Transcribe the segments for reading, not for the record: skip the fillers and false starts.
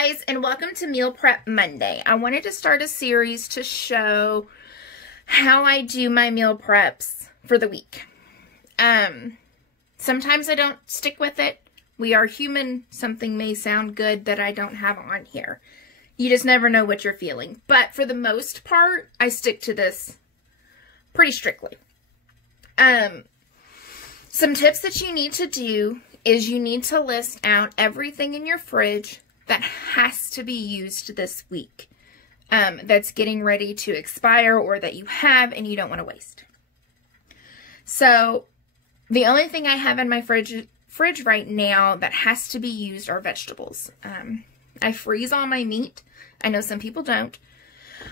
guys, and welcome to Meal Prep Monday. I wanted to start a series to show how I do my meal preps for the week. Sometimes I don't stick with it. We are human. Something may sound good that I don't have on here. You just never know what you're feeling. But for the most part, I stick to this pretty strictly. Some tips that you need to do is you need to list out everything in your fridge that has to be used this week, that's getting ready to expire or that you have and you don't want to waste. So the only thing I have in my fridge right now that has to be used are vegetables. I freeze all my meat. I know some people don't,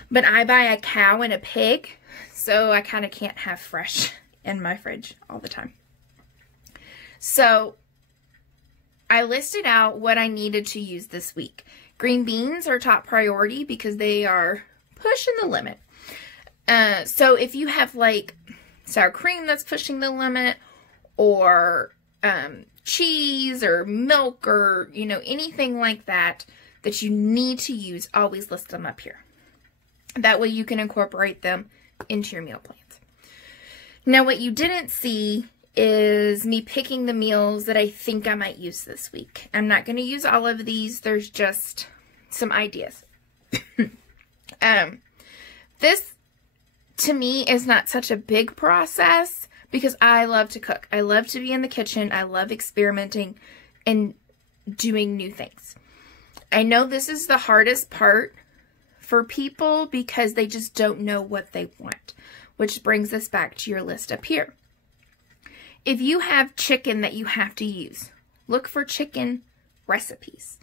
but I buy a cow and a pig, so I kind of can't have fresh in my fridge all the time. So I listed out what I needed to use this week. Green beans are top priority because they are pushing the limit. So if you have like sour cream that's pushing the limit, or cheese or milk, or anything like that that you need to use, always list them up here. That way you can incorporate them into your meal plans. Now what you didn't see is me picking the meals that I think I might use this week. I'm not going to use all of these. There's just some ideas. This, to me, is not such a big process because I love to cook. I love to be in the kitchen. I love experimenting and doing new things. I know this is the hardest part for people because they just don't know what they want, which brings us back to your list up here. If you have chicken that you have to use, look for chicken recipes.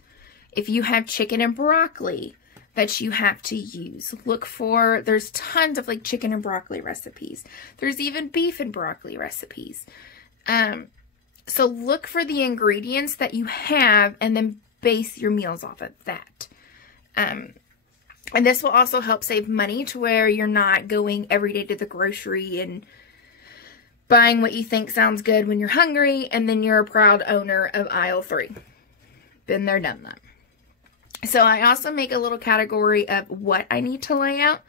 If you have chicken and broccoli that you have to use, look for, there's tons of like chicken and broccoli recipes. There's even beef and broccoli recipes. So look for the ingredients that you have and then base your meals off of that. And this will also help save money to where you're not going every day to the grocery and buying what you think sounds good when you're hungry, and then you're a proud owner of aisle 3. Been there, done that. So I also make a little category of what I need to lay out.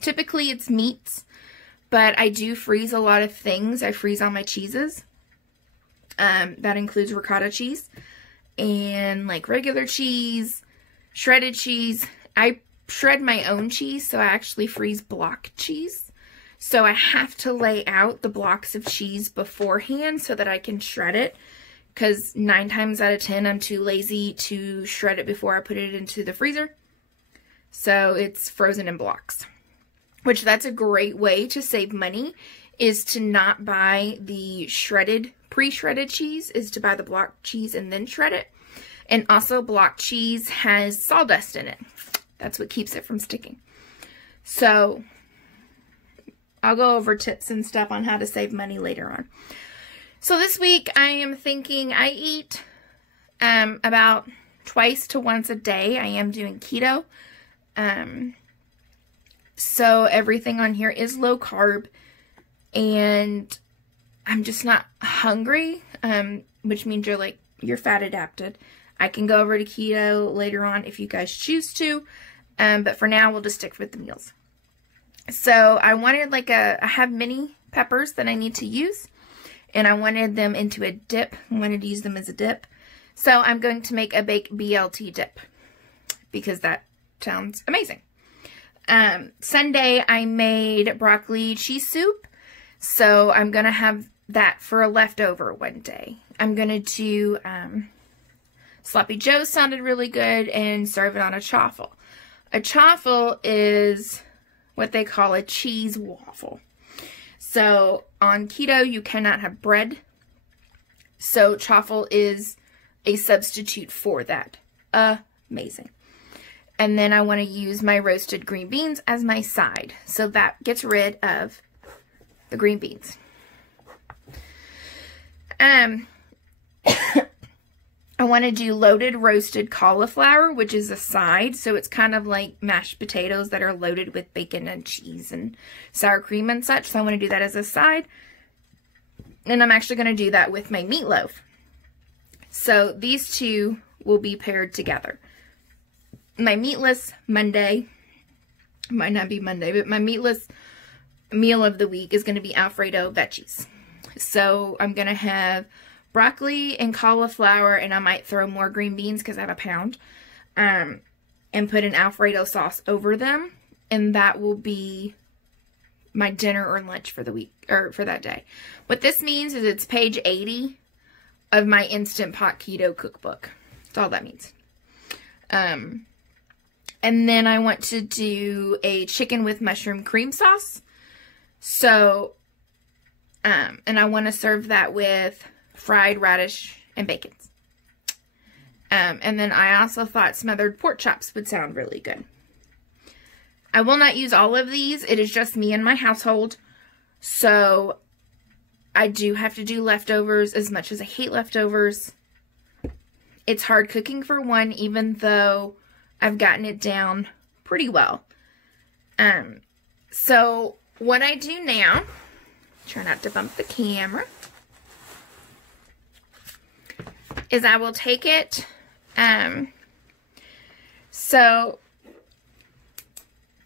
Typically it's meats, but I do freeze a lot of things. I freeze all my cheeses. That includes ricotta cheese and like regular cheese, shredded cheese. I shred my own cheese, so I actually freeze block cheese. So I have to lay out the blocks of cheese beforehand so that I can shred it, because 9 times out of 10 I'm too lazy to shred it before I put it into the freezer. So it's frozen in blocks, which that's a great way to save money, is to not buy the pre-shredded cheese, is to buy the block cheese and then shred it. And also block cheese has sawdust in it. That's what keeps it from sticking. So I'll go over tips and stuff on how to save money later on. So this week I am thinking I eat about twice to once a day. I am doing keto. So everything on here is low carb, and I'm just not hungry, which means you're fat adapted. I can go over to keto later on if you guys choose to, but for now we'll just stick with the meals. So I wanted I have mini peppers that I need to use, and I wanted them into a dip. I wanted to use them as a dip. So I'm going to make a baked BLT dip because that sounds amazing. Sunday I made broccoli cheese soup. So I'm going to have that for a leftover one day. I'm going to do Sloppy Joe sounded really good, and serve it on a chaffle. A chaffle is what they call a cheese waffle. So on keto, you cannot have bread. So chaffle is a substitute for that. Amazing. And then I want to use my roasted green beans as my side. So that gets rid of the green beans. I want to do loaded roasted cauliflower, which is a side. So it's kind of like mashed potatoes that are loaded with bacon and cheese and sour cream and such. So I want to do that as a side. And I'm actually going to do that with my meatloaf. So these two will be paired together. My meatless Monday, might not be Monday, but my meatless meal of the week is going to be Alfredo veggies. So I'm going to have broccoli and cauliflower, and I might throw more green beans because I have a pound, and put an Alfredo sauce over them, and that will be my dinner or lunch for the week, or for that day. What this means is it's page 80 of my Instant Pot Keto cookbook. That's all that means. And then I want to do a chicken with mushroom cream sauce. So, and I want to serve that with fried radish and bacon. And then I also thought smothered pork chops would sound really good. I will not use all of these. It is just me and my household. So I do have to do leftovers as much as I hate leftovers. It's hard cooking for one, even though I've gotten it down pretty well. So what I do now, try not to bump the camera, is I will take it, so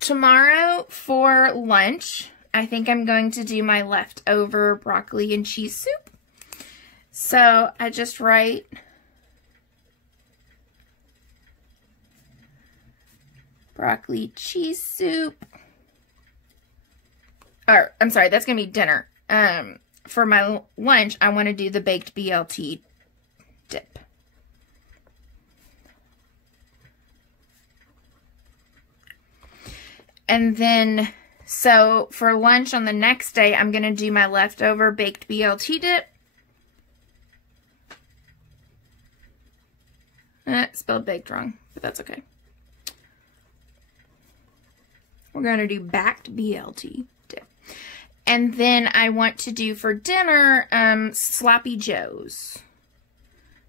tomorrow for lunch, I think I'm going to do my leftover broccoli and cheese soup. So I just write broccoli cheese soup. Or, I'm sorry, that's going to be dinner. For my lunch, I want to do the baked BLT dip. And then, so for lunch on the next day, I'm going to do my leftover baked BLT dip. Spelled baked wrong, but that's okay. We're going to do backed BLT dip. And then I want to do for dinner, Sloppy Joes.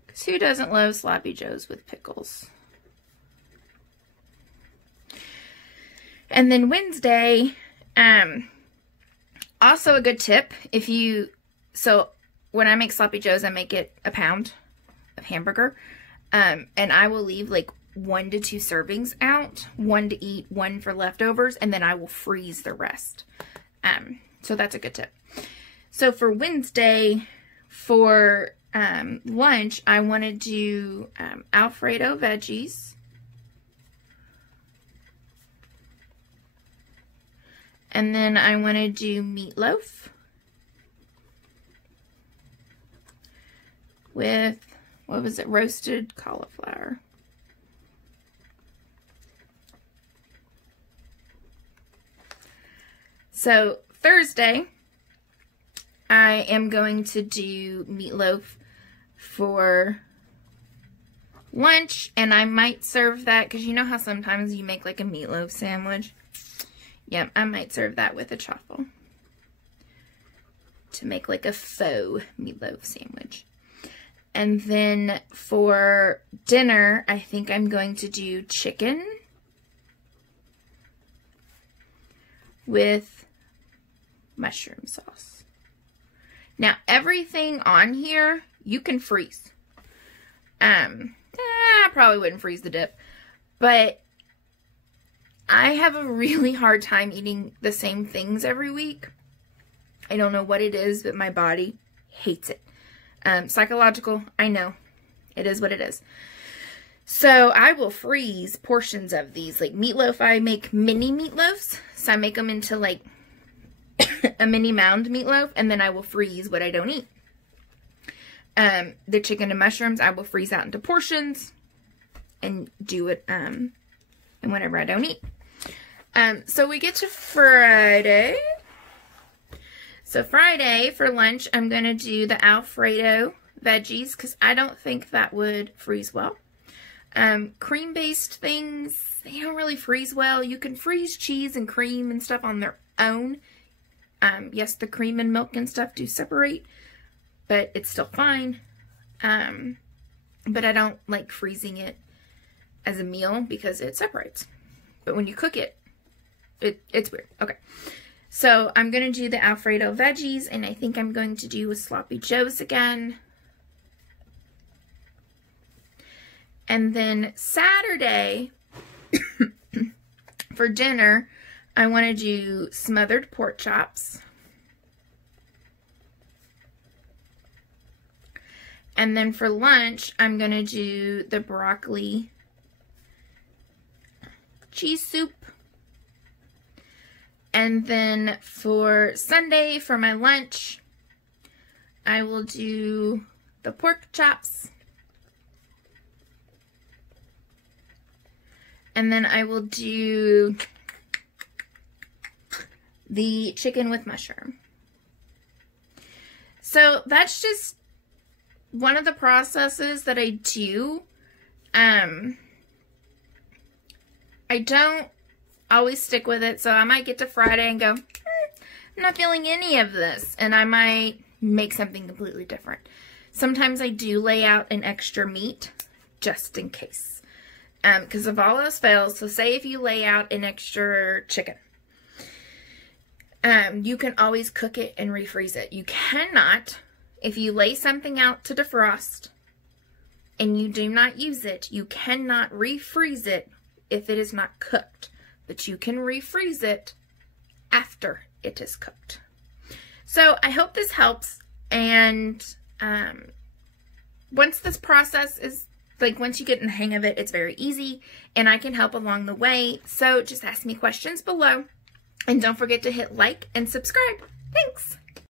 Because who doesn't love Sloppy Joes with pickles? And then Wednesday, also a good tip, so when I make Sloppy Joes, I make it a pound of hamburger, and I will leave like 1 to 2 servings out, 1 to eat, 1 for leftovers, and then I will freeze the rest. So that's a good tip. So for Wednesday, for lunch, I want to do Alfredo veggies. And then I want to do meatloaf with, what was it, roasted cauliflower. So Thursday, I am going to do meatloaf for lunch, and I might serve that, because you know how sometimes you make like a meatloaf sandwich? Yep, I might serve that with a truffle to make like a faux meatloaf sandwich. And then for dinner, I think I'm going to do chicken with mushroom sauce. Now, everything on here, you can freeze. I probably wouldn't freeze the dip, but I have a really hard time eating the same things every week. I don't know what it is, but my body hates it. Psychological, I know. It is what it is. So I will freeze portions of these. Like meatloaf, I make mini meatloafs. So I make them into like a mini mound meatloaf, and then I will freeze what I don't eat. The chicken and mushrooms, I will freeze out into portions and do it and whenever I don't eat. So we get to Friday. So Friday for lunch, I'm going to do the Alfredo veggies because I don't think that would freeze well. Cream-based things, they don't really freeze well. You can freeze cheese and cream and stuff on their own. Yes, the cream and milk and stuff do separate, but it's still fine. But I don't like freezing it as a meal because it separates. But when you cook it, it's weird. Okay. So I'm going to do the Alfredo veggies, and I think I'm going to do with Sloppy Joes again. And then Saturday, for dinner, I want to do smothered pork chops. And then for lunch, I'm going to do the broccoli cheese soup. And then for Sunday, for my lunch, I will do the pork chops. And then I will do the chicken with mushroom. So that's just one of the processes that I do. I don't always stick with it, so I might get to Friday and go, I'm not feeling any of this, and I might make something completely different. Sometimes I do lay out an extra meat just in case, because if all else fails, so say if you lay out an extra chicken, you can always cook it and refreeze it. You cannot, if you lay something out to defrost and you do not use it, you cannot refreeze it if it is not cooked. But you can refreeze it after it is cooked. So I hope this helps. And once this process is, like, once you get in the hang of it, it's very easy. And I can help along the way. So just ask me questions below. And don't forget to hit like and subscribe. Thanks.